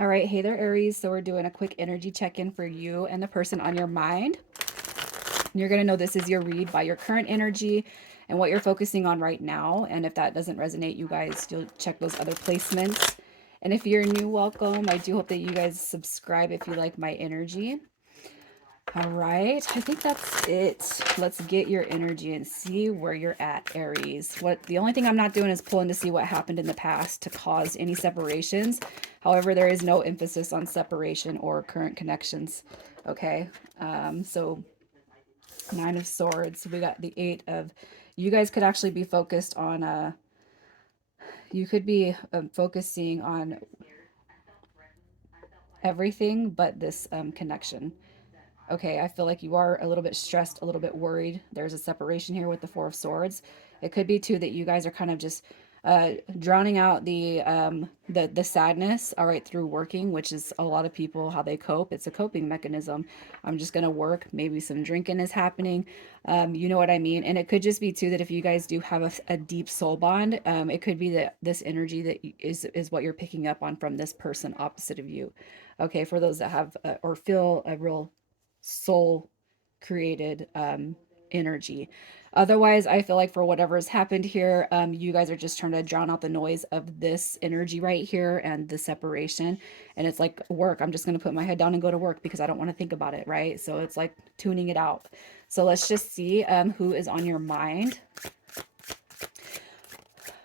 All right, hey there, Aries. So we're doing a quick energy check-in for you and the person on your mind. And you're going to know this is your read by your current energy and what you're focusing on right now. And if that doesn't resonate, you guys, you'll check those other placements. And if you're new, welcome. I do hope that you guys subscribe if you like my energy. All right, I think that's it. Let's get your energy and see where you're at, Aries. The only thing I'm not doing is pulling to see what happened in the past to cause any separations. However, there is no emphasis on separation or current connections. Okay, so Nine of Swords. We got the Eight of. You guys could actually be focused on. You could be focusing on everything but this connection. Okay, I feel like you are a little bit stressed, a little bit worried. There's a separation here with the Four of Swords. It could be too that you guys are kind of just drowning out the sadness, all right, through working, which is a lot of people how they cope. It's a coping mechanism. I'm just gonna work. Maybe some drinking is happening. You know what I mean? And it could just be too that if you guys do have a deep soul bond, it could be that this energy that is what you're picking up on from this person opposite of you. Okay, for those that have or feel a real soul created energy. Otherwise, I feel like for whatever's happened here, you guys are just trying to drown out the noise of this energy right here and the separation. And it's like work. I'm just going to put my head down and go to work because I don't want to think about it, right? So it's like tuning it out. So let's just see who is on your mind.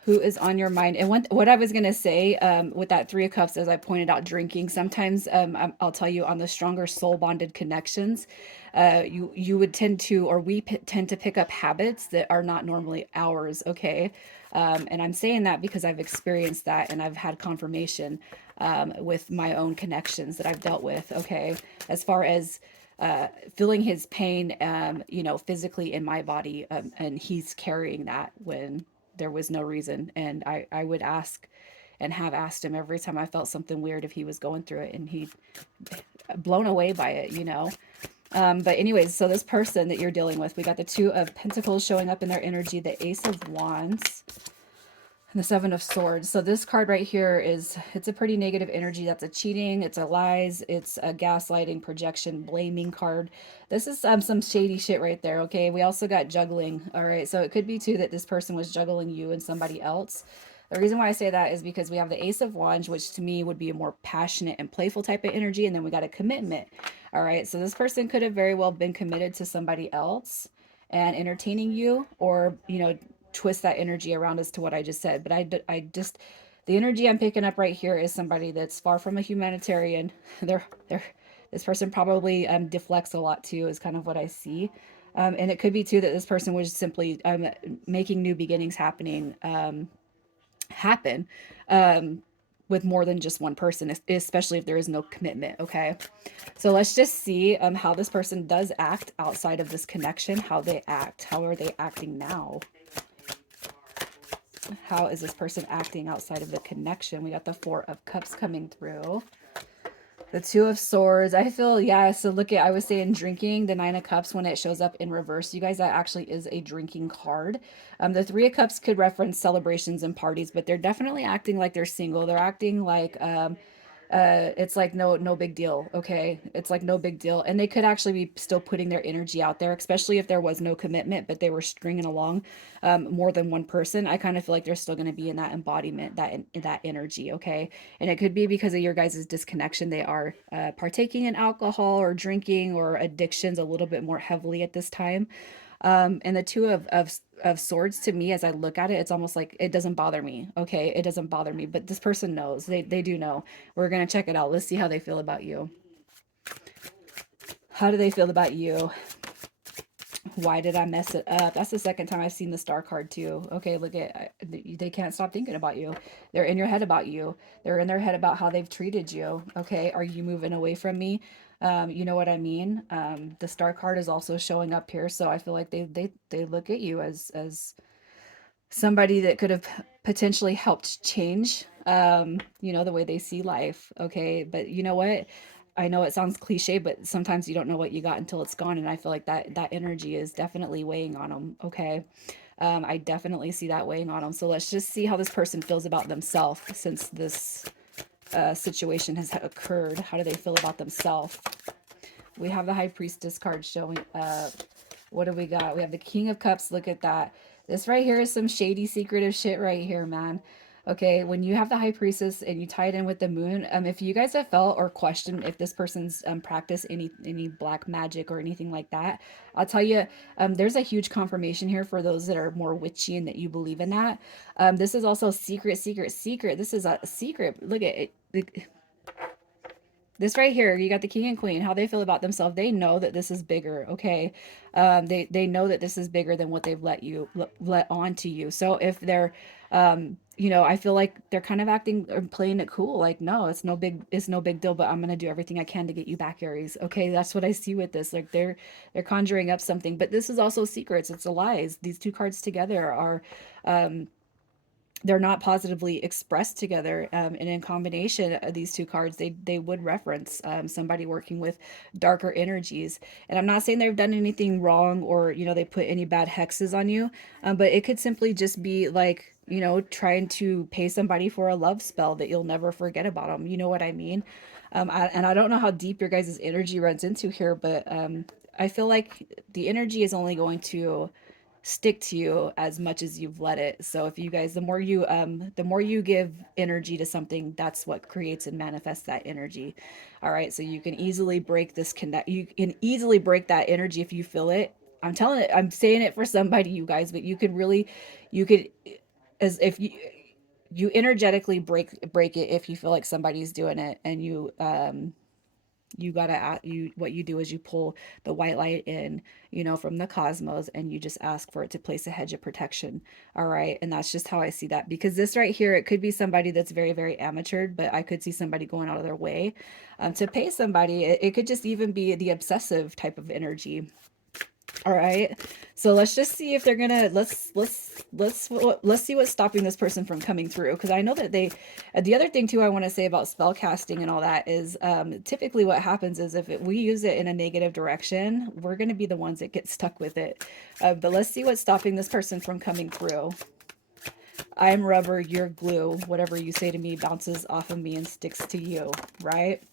Who is on your mind? And what I was going to say with that Three of Cups, as I pointed out, drinking, sometimes I'll tell you on the stronger soul bonded connections, you would tend to, or tend to pick up habits that are not normally ours. Okay. And I'm saying that because I've experienced that and I've had confirmation with my own connections that I've dealt with. Okay. As far as feeling his pain, physically in my body, and he's carrying that when there was no reason. And I would ask and have asked him every time I felt something weird if he was going through it, and he'd blown away by it. But anyways, so this person that you're dealing with, we got the Two of Pentacles showing up in their energy, the Ace of Wands, and the Seven of Swords. So this card right here it's a pretty negative energy. That's a cheating, it's a lies, it's a gaslighting, projection, blaming card. This is some shady shit right there, okay? We also got juggling, all right? So it could be too that this person was juggling you and somebody else. The reason why I say that is because we have the Ace of Wands, which to me would be a more passionate and playful type of energy, and then we got a commitment. All right, so this person could have very well been committed to somebody else and entertaining you, or twist that energy around as to what I just said. But I just, the energy I'm picking up right here is somebody that's far from a humanitarian. They're this person probably deflects a lot too, is kind of what I see. And it could be too that this person was simply making new beginnings happen with more than just one person, especially if there is no commitment. Okay, so let's just see how this person does act outside of this connection. How they act. How are they acting now? How is this person acting outside of the connection? We got the Four of Cups coming through. The Two of Swords. I feel, yeah, so look at, I was saying drinking, the Nine of Cups, when it shows up in reverse, you guys, that actually is a drinking card. The Three of Cups could reference celebrations and parties, but they're definitely acting like they're single. They're acting like it's like no big deal. Okay, it's like no big deal, and they could actually be still putting their energy out there, especially if there was no commitment but they were stringing along more than one person. I kind of feel like they're still going to be in that embodiment, that energy. Okay, and it could be because of your guys' disconnection. They are partaking in alcohol or drinking or addictions a little bit more heavily at this time. And the Two of Swords, to me, as I look at it, it's almost like it doesn't bother me. Okay, it doesn't bother me, but this person knows. They do know. We're gonna check it out. Let's see how they feel about you. How do they feel about you? Why did I mess it up? That's the second time I've seen the star card too. Okay, look at, they can't stop thinking about you. They're in your head about you. They're in their head about how they've treated you. Okay, are you moving away from me? You know what I mean? The star card is also showing up here, so I feel like they look at you as somebody that could have potentially helped change the way they see life. Okay, but you know what, I know it sounds cliche, but sometimes you don't know what you got until it's gone, and I feel like that energy is definitely weighing on them. Okay, I definitely see that weighing on them. So let's just see how this person feels about themselves since this situation has occurred. How do they feel about themselves? We have the High Priestess card showing up. What do we got? We have the King of Cups. Look at that. This right here is some shady, secretive shit right here, man. Okay, when you have the High Priestess and you tie it in with the Moon, if you guys have felt or questioned if this person's practiced any black magic or anything like that, I'll tell you, there's a huge confirmation here for those that are more witchy and that you believe in that. This is also secret, secret, secret. This is a secret. Look at it. This right here, you got the king and queen, how they feel about themselves. They know that this is bigger, okay? They know that this is bigger than what they've let on to you. So if they're, I feel like they're kind of acting or playing it cool, like, no, it's no big deal, but I'm gonna do everything I can to get you back, Aries. Okay, that's what I see with this. Like they're conjuring up something, but this is also secrets. It's a lies. These two cards together are they're not positively expressed together, and in combination of these two cards they would reference somebody working with darker energies. And I'm not saying they've done anything wrong or they put any bad hexes on you, but it could simply just be like trying to pay somebody for a love spell that you'll never forget about them, you know what I mean. And I don't know how deep your guys' energy runs into here, but I feel like the energy is only going to stick to you as much as you've let it. So if you guys, the more you give energy to something, that's what creates and manifests that energy. All right, so you can easily break this connect you can easily break that energy if you feel it. I'm saying it for somebody, you guys, but you could, as if you energetically break it if you feel like somebody's doing it. And you gotta you what you do is you pull the white light in, from the cosmos, and you just ask for it to place a hedge of protection. All right, and that's just how I see that, because this right here, it could be somebody that's very, very amateur, but I could see somebody going out of their way to pay somebody. It could just even be the obsessive type of energy. All right. So let's just see if they're gonna let's see what's stopping this person from coming through. Because I know that the other thing too I want to say about spell casting and all that is typically what happens is if we use it in a negative direction, we're gonna be the ones that get stuck with it. But let's see what's stopping this person from coming through. I'm rubber, you're glue. Whatever you say to me bounces off of me and sticks to you, right?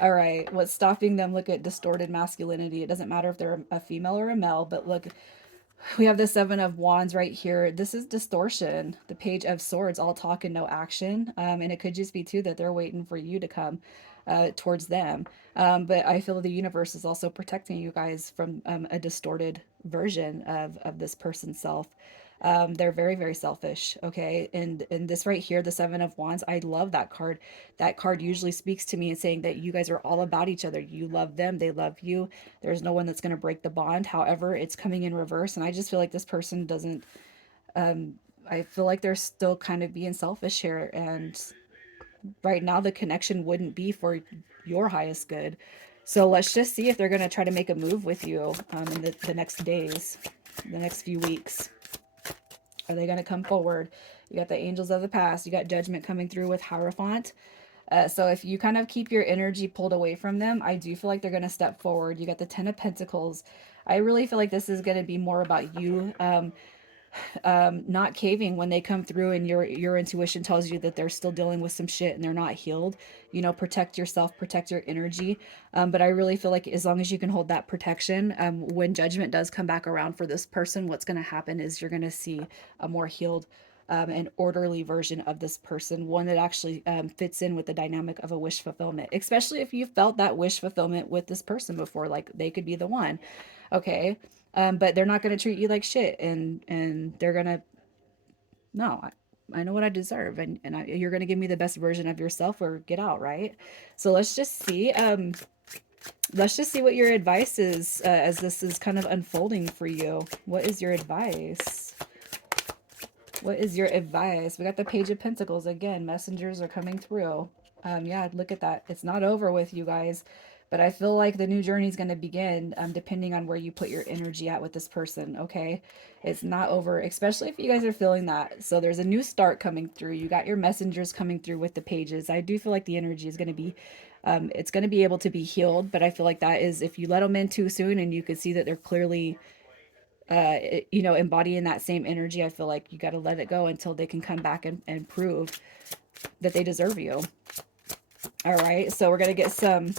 All right, what's stopping them? Look at distorted masculinity. It doesn't matter if they're a female or a male, but look, we have the Seven of Wands right here. This is distortion. The Page of Swords, all talk and no action. And it could just be too that they're waiting for you to come towards them. But I feel the universe is also protecting you guys from a distorted version of this person's self. They're very, very selfish. Okay. And this right here, the Seven of Wands, I love that card. That card usually speaks to me and saying that you guys are all about each other. You love them, they love you. There's no one that's going to break the bond. However, it's coming in reverse. And I just feel like this person doesn't, I feel like they're still kind of being selfish here. And right now, the connection wouldn't be for your highest good. So let's just see if they're going to try to make a move with you in the next days, the next few weeks. Are they going to come forward? You got the angels of the past. You got judgment coming through with Hierophant. So if you kind of keep your energy pulled away from them, I do feel like they're going to step forward. You got the Ten of Pentacles. I really feel like this is going to be more about you not caving when they come through, and your intuition tells you that they're still dealing with some shit and they're not healed. Protect yourself, protect your energy. But I really feel like as long as you can hold that protection, when judgment does come back around for this person, what's going to happen is you're going to see a more healed an orderly version of this person, one that actually fits in with the dynamic of a wish fulfillment, especially if you felt that wish fulfillment with this person before, like they could be the one. Okay. But they're not going to treat you like shit, and they're going to, no, I know what I deserve, and you're going to give me the best version of yourself or get out, right? So let's just see what your advice is as this is kind of unfolding for you. What is your advice? What is your advice? We got the Page of Pentacles again. Messengers are coming through. Yeah, look at that. It's not over with, you guys. But I feel like the new journey is going to begin depending on where you put your energy at with this person, okay? It's not over, especially if you guys are feeling that. So there's a new start coming through. You got your messengers coming through with the pages. I do feel like the energy is going to be, it's going to be able to be healed. But I feel like that is if you let them in too soon and you can see that they're clearly embodying that same energy, I feel like you got to let it go until they can come back and prove that they deserve you. All right, so we're gonna get some.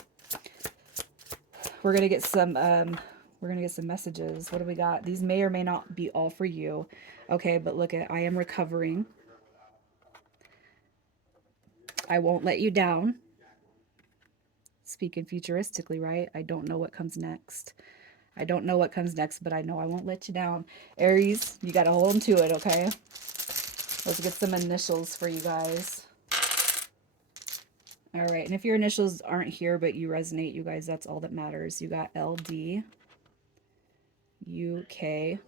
We're gonna get some. We're gonna get some messages. What do we got? These may or may not be all for you. Okay, but look at. I am recovering. I won't let you down. Speaking futuristically, right? I don't know what comes next. I don't know what comes next, but I know I won't let you down. Aries, you got to hold on to it, okay? Let's get some initials for you guys. All right, and if your initials aren't here but you resonate, you guys, that's all that matters. You got LD, UK,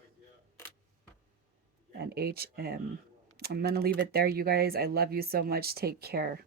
and HM. I'm going to leave it there, you guys. I love you so much. Take care.